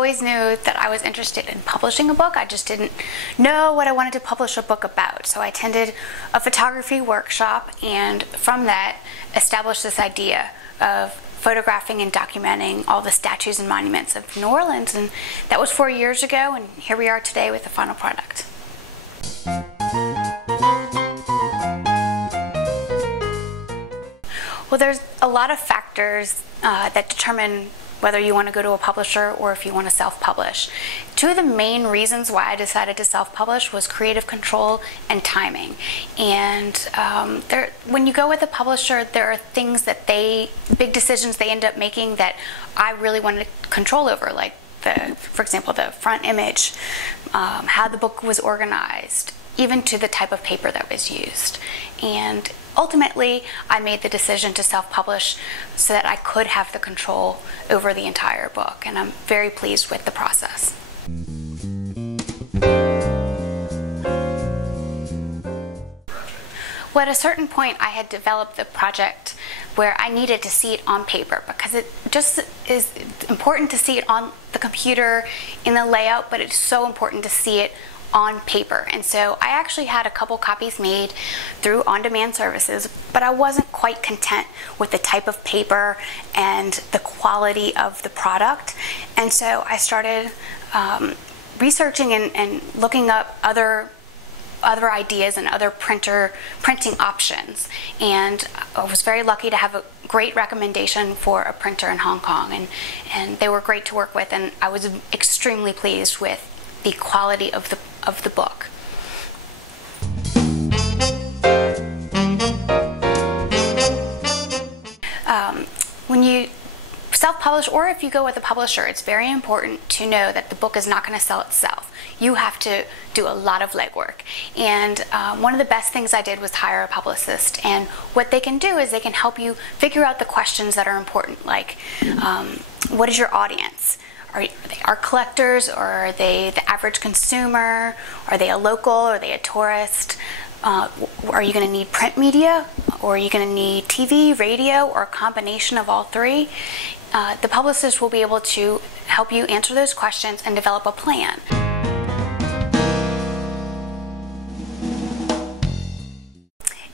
always knew that I was interested in publishing a book. I just didn't know what I wanted to publish a book about. So I attended a photography workshop, and from that established this idea of photographing and documenting all the statues and monuments of New Orleans. And that was 4 years ago, and here we are today with the final product. Well, there's a lot of factors that determine whether you want to go to a publisher or if you want to self-publish. Two of the main reasons why I decided to self-publish was creative control and timing. And when you go with a publisher, there are things that big decisions they end up making that I really wanted control over, like for example, the front image, how the book was organized, even to the type of paper that was used. And ultimately, I made the decision to self-publish so that I could have the control over the entire book, and I'm very pleased with the process. Well, at a certain point, I had developed the project where I needed to see it on paper, because it just is important to see it on the computer in the layout, but it's so important to see it on paper. And so I actually had a couple copies made through on-demand services, but I wasn't quite content with the type of paper and the quality of the product. And so I started researching and looking up other ideas and other printing options. And I was very lucky to have a great recommendation for a printer in Hong Kong, and they were great to work with, and I was extremely pleased with the quality of the book. When you self-publish, or if you go with a publisher, it's very important to know that the book is not going to sell itself. You have to do a lot of legwork. And one of the best things I did was hire a publicist. And what they can do is they can help you figure out the questions that are important, like what is your audience? Are they art collectors, or are they the average consumer? Are they a local? Are they a tourist? Are you going to need print media? Or are you going to need TV, radio, or a combination of all three? The publicist will be able to help you answer those questions and develop a plan.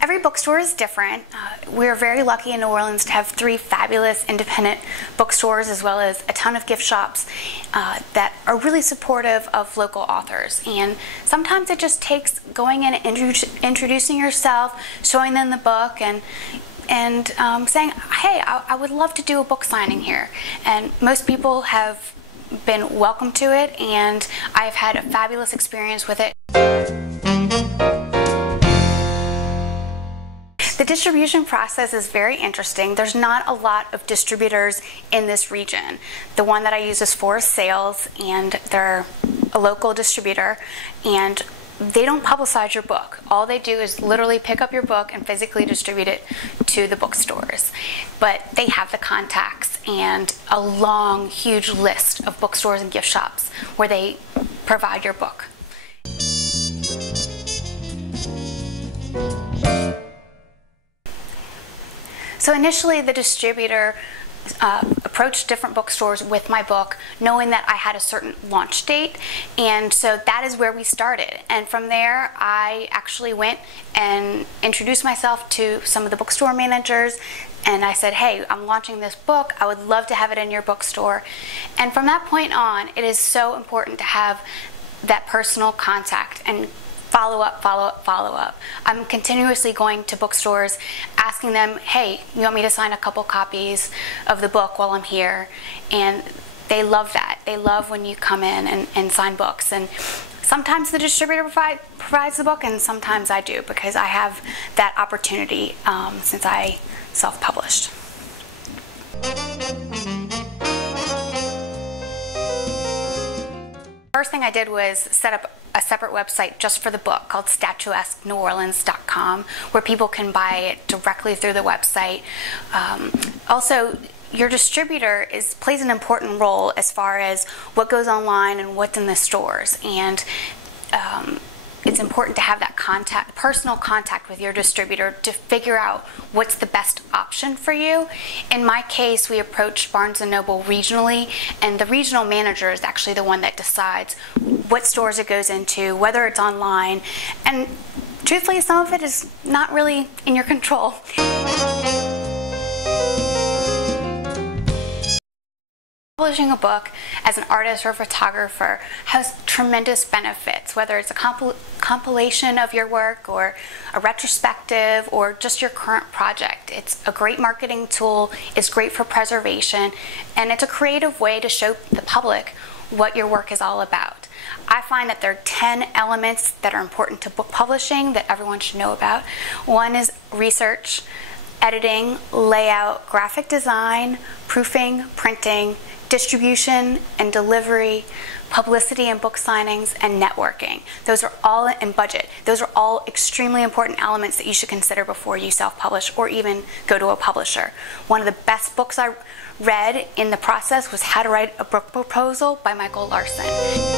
Every bookstore is different. We're very lucky in New Orleans to have 3 fabulous independent bookstores, as well as a ton of gift shops that are really supportive of local authors. And sometimes it just takes going in and introducing yourself, showing them the book, and saying, hey, I would love to do a book signing here. And most people have been welcome to it, and I've had a fabulous experience with it. The distribution process is very interesting. There's not a lot of distributors in this region. The one that I use is Forest Sales, and they're a local distributor, and they don't publicize your book. All they do is literally pick up your book and physically distribute it to the bookstores. But they have the contacts and a long, huge list of bookstores and gift shops where they provide your book. So initially, the distributor approached different bookstores with my book, knowing that I had a certain launch date, and so that is where we started. And from there, I actually went and introduced myself to some of the bookstore managers, and I said, hey, I'm launching this book, I would love to have it in your bookstore. And from that point on, it is so important to have that personal contact and follow up, follow up, follow up. I'm continuously going to bookstores, asking them, hey, you want me to sign a couple copies of the book while I'm here? And they love that. They love when you come in and sign books. And sometimes the distributor provides the book, and sometimes I do, because I have that opportunity since I self-published. First thing I did was set up a separate website just for the book called Statuesque.com, where people can buy it directly through the website. Also, your distributor plays an important role as far as what goes online and what's in the stores. And it's important to have that personal contact with your distributor to figure out what's the best option for you. In my case, we approached Barnes & Noble regionally, and the regional manager is actually the one that decides what stores it goes into, whether it's online, and truthfully, some of it is not really in your control. Publishing a book as an artist or photographer has tremendous benefits, whether it's a compilation of your work or a retrospective or just your current project. It's a great marketing tool, it's great for preservation, and it's a creative way to show the public what your work is all about. I find that there are 10 elements that are important to book publishing that everyone should know about. One is research, editing, layout, graphic design, proofing, printing, distribution and delivery, publicity and book signings, and networking. Those are all in budget. Those are all extremely important elements that you should consider before you self-publish or even go to a publisher. One of the best books I read in the process was How to Write a Book Proposal by Michael Larson.